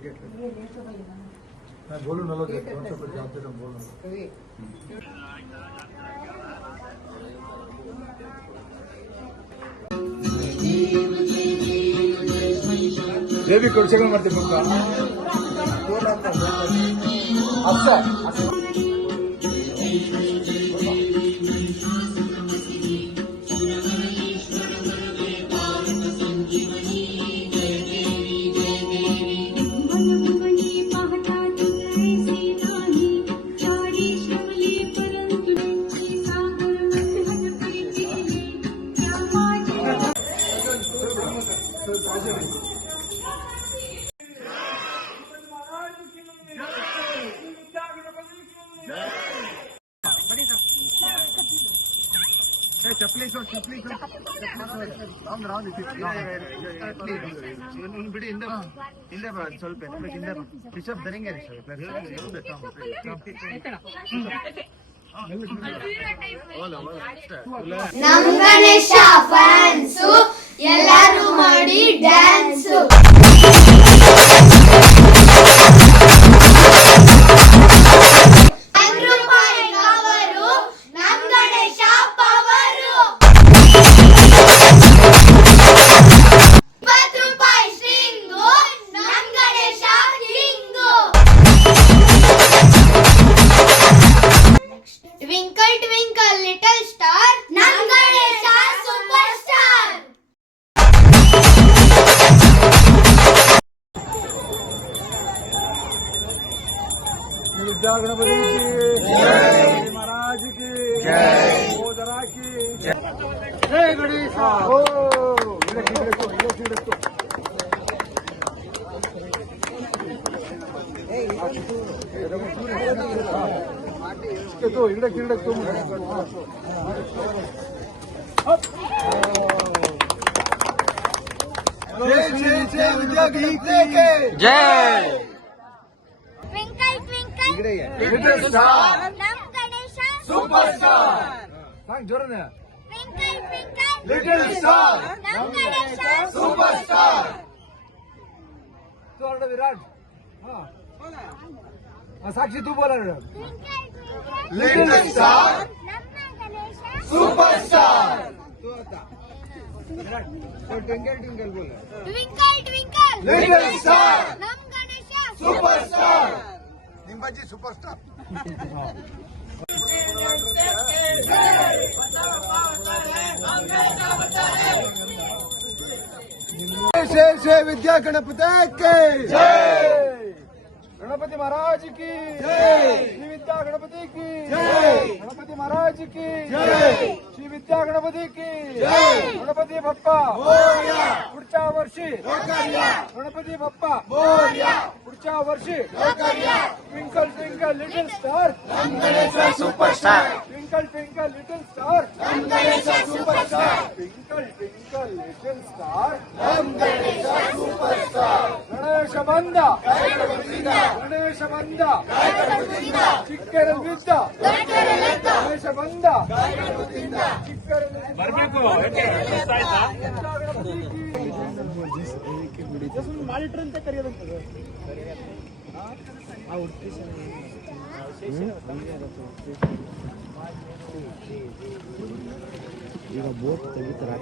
मैं बोलूँ ना लोग जाते तो बोलूँ देवी कुर्चेगा मरते मुक्का अच्छा ಬಿಡಿ ಹಿಂದೆ ಸ್ವಲ್ಪ ಹಿಂದೆ ರಿಷಬ್ ಧರಿಂಗೆ ನಮ್ ಗಣೇಶ ಫ್ಯಾನ್ಸು ಎಲ್ಲರೂ ಮಾಡಿ ಡ್ಯಾನ್ಸು गणपति की जय महाराज की जय गोदरा की जय गणेश ओ तो इकडे तुम जय विद्यागणपति के जय लिटिल स्टार नम गणेश सुपरस्टार सांग जोराने ट्विंकल ट्विंकल लिटिल स्टार नम गणेश सुपरस्टार तू बोला विराट हाँ साक्षी तू बोला लिटिल स्टार नम गणेश सुपरस्टार ट्विंकल ट्विंकल बोल ट्विंकल ट्विंकल लिटिल स्टार नम गणेश सुपरस्टार निंबाजी सुपरस्टार जय विद्या गणपति के जय गणपति महाराज की जय श्री विद्या गणपति की जय गणपति महाराज की जय श्री विद्या गणपति की जय गणपति बप्पा मोरया पुढच्या वर्षी गणपति बप्पा मोरया पुढच्या वर्षी twinkle twinkle little star superstar twinkle twinkle little star superstar twinkle twinkle little star superstar Ganesh बंद ಗಣೇಶ ಬಂದ ಚಿಕ್ಕರಲ್ಲಿದ್ದ ಗಣೇಶ ಬಂದ ಚಿಕ್ಕರಲ್ಲಿ ಮಾಡಿಟ್ರ ಅಂತ ಕರೆಯೋದಂತ ಈಗ ಬೋಟ್ ತೆಗಿತಾರೆ